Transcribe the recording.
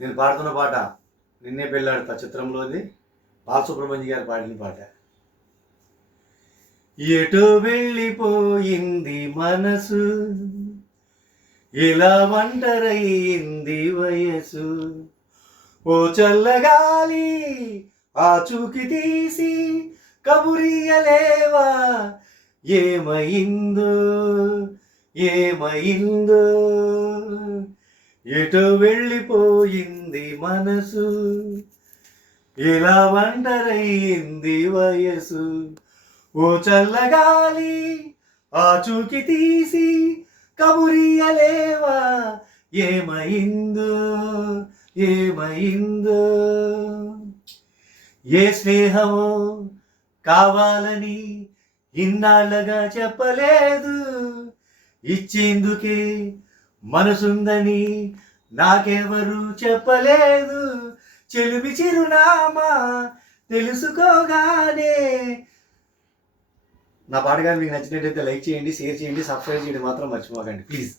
నేను పాడుతున్న పాట నిన్నే పెళ్ళాడతా చిత్రంలోది బాలసుబ్రహ్మణ్యం గారు పాడిన పాట. ఎటో వెళ్ళిపోయింది మనసు, ఇలా ఒంటరయింది వయసు, ఓ చల్లగాలి ఆచూకి తీసి కబురియలేవా, ఏమైందో ఏమైందో, ఎటో వెళ్ళిపోయింది మనసు, ఇలా ఒంటరయింది వయసు, ఓ చల్లగాలి ఆచూకి తీసి కబురియలేవా, ఏమైందో ఏమైందో. ఏ స్నేహమో కావాలని ఇన్నాళ్ళగా చెప్పలేదు, ఇచ్చేందుకే మనసుందని నాకెవరు చెప్పలేదు, చెలిమి చిరునామా తెలుసుకోగానే. నా పాట కానీ మీకు నచ్చినట్టయితే లైక్ చేయండి, షేర్ చేయండి, సబ్స్క్రైబ్ చేయడం మాత్రం మర్చిపోకండి ప్లీజ్.